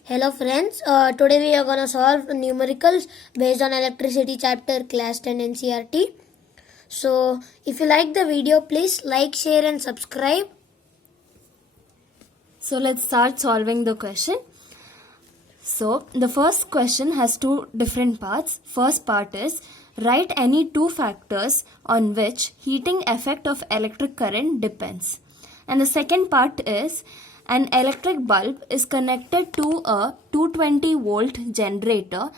Hello friends, today we are gonna solve numericals based on electricity chapter class 10 NCRT. So if you like the video, please like, share and subscribe. So let's start solving the question. So the first question has two different parts. First part is write any two factors on which heating effect of electric current depends. And the second part is an electric bulb is connected to a 220 volt generator.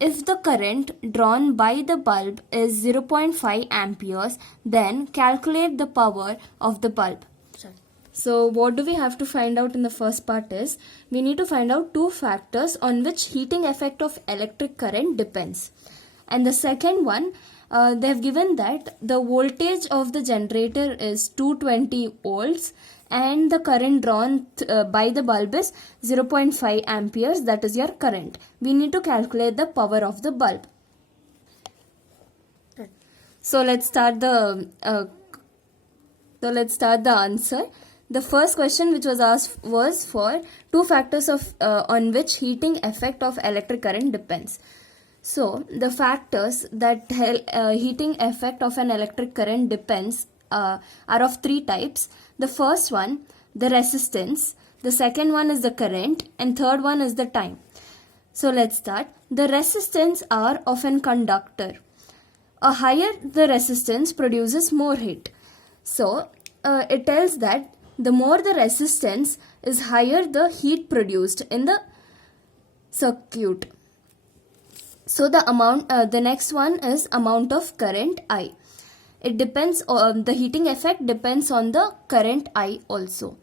If the current drawn by the bulb is 0.5 amperes, then calculate the power of the bulb. So what do we have to find out in the first part is, we need to find out two factors on which heating effect of electric current depends. And the second one, they have given that the voltage of the generator is 220 volts and the current drawn by the bulb is 0.5 amperes, that is your current. We need to calculate the power of the bulb. So let's start the answer. The first question which was asked was for two factors of on which heating effect of electric current depends. So the factors that heating effect of an electric current depends are of three types. The first one, the resistance. The second one is the current, and third one is the time. So let's start. The resistance are of an conductor. A higher the resistance produces more heat. So it tells that the more the resistance is, higher the heat produced in the circuit. So the next one is amount of current I. It depends on the heating effect depends on the current I also.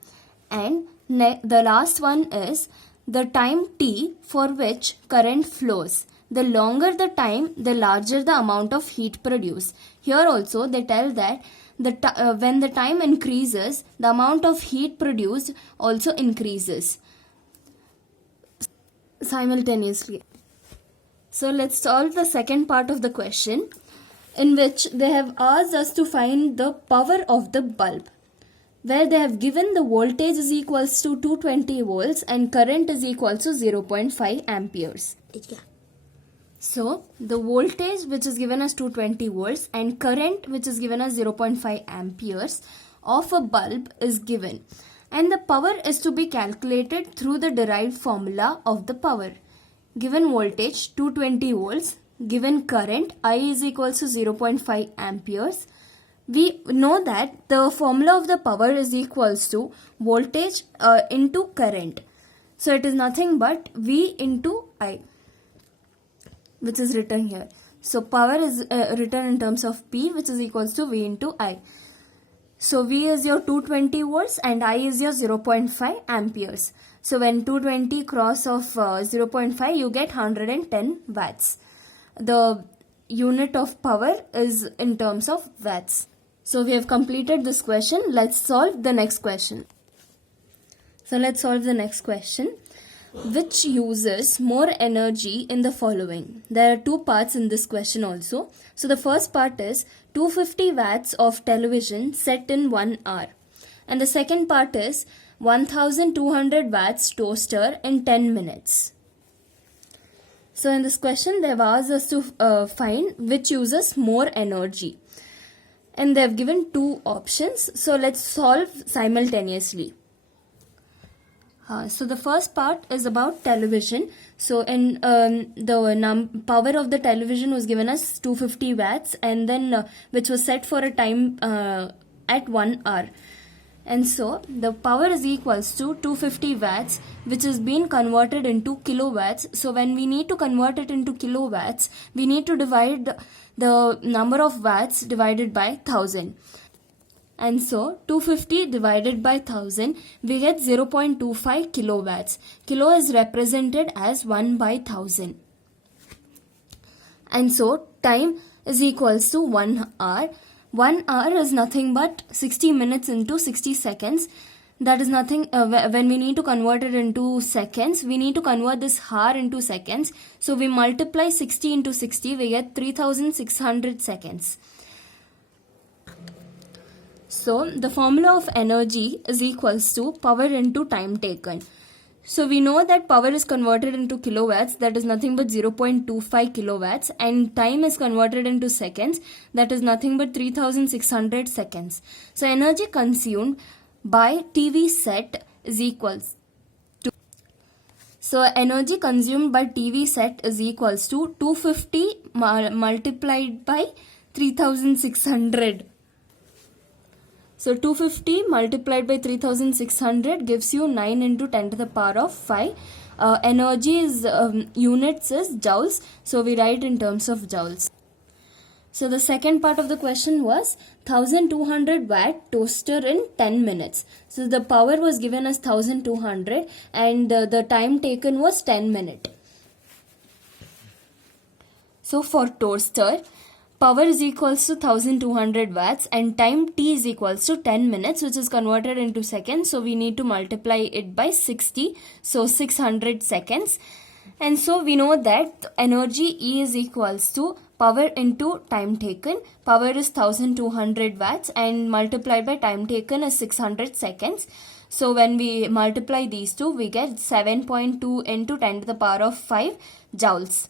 And the last one is the time T for which current flows. The longer the time, the larger the amount of heat produced. Here also they tell that when the time increases, the amount of heat produced also increases simultaneously. So let's solve the second part of the question, in which they have asked us to find the power of the bulb, where they have given the voltage is equals to 220 volts and current is equal to 0.5 amperes. So the voltage which is given as 220 volts and current which is given as 0.5 amperes of a bulb is given, and the power is to be calculated through the derived formula of the power. Given voltage 220 volts, given current I is equal to 0.5 amperes. We know that the formula of the power is equals to voltage into current. So it is nothing but V into I, which is written here. So power is written in terms of P, which is equals to V into I. So V is your 220 volts and I is your 0.5 amperes. So when 220 cross of 0.5, you get 110 watts. The unit of power is in terms of watts. So we have completed this question. Let's solve the next question. So let's solve the next question. Which uses more energy in the following? There are two parts in this question also. So the first part is 250 watts of television set in 1 hour. And the second part is 1200 watts toaster in 10 minutes. So in this question they have asked us to find which uses more energy. And they have given two options. So let's solve simultaneously. So the first part is about television. So in the power of the television was given as 250 watts and then which was set for a time at 1 hour. And so the power is equals to 250 watts, which is being converted into kilowatts. So when we need to convert it into kilowatts, we need to divide the number of watts divided by 1000. And so 250 divided by 1000, we get 0.25 kilowatts. Kilo is represented as 1 by 1000. And so time is equals to 1 hour. 1 hour is nothing but 60 minutes into 60 seconds. That is nothing, when we need to convert it into seconds, we need to convert this hour into seconds. So we multiply 60 into 60, we get 3600 seconds. So the formula of energy is equals to power into time taken. So we know that power is converted into kilowatts, that is nothing but 0.25 kilowatts, and time is converted into seconds, that is nothing but 3600 seconds. So energy consumed by TV set is equals to, so energy consumed by TV set is equals to 250 multiplied by 3600. So 250 multiplied by 3600 gives you 9 into 10 to the power of 5. Energy is units is joules, so we write in terms of joules. So the second part of the question was 1200 watt toaster in 10 minutes. So the power was given as 1200 and the time taken was 10 minutes. So for toaster, power is equals to 1200 watts and time t is equals to 10 minutes, which is converted into seconds. So we need to multiply it by 60. So 600 seconds. And so we know that energy E is equals to power into time taken. Power is 1200 watts and multiplied by time taken is 600 seconds. So when we multiply these two, we get 7.2 into 10 to the power of 5 joules.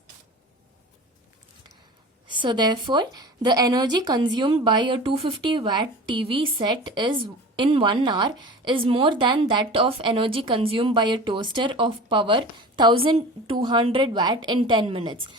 So therefore, the energy consumed by a 250 watt TV set is in 1 hour is more than that of energy consumed by a toaster of power 1200 watt in 10 minutes.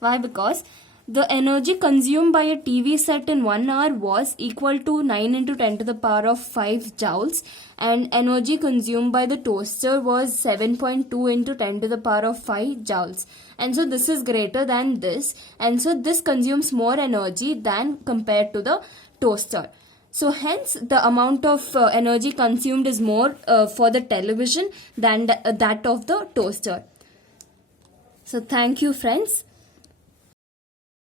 Why? Because the energy consumed by a TV set in 1 hour was equal to 9 into 10 to the power of 5 joules, and energy consumed by the toaster was 7.2 into 10 to the power of 5 joules. And so this is greater than this, and so this consumes more energy than compared to the toaster. So hence the amount of energy consumed is more for the television than that of the toaster. So thank you friends.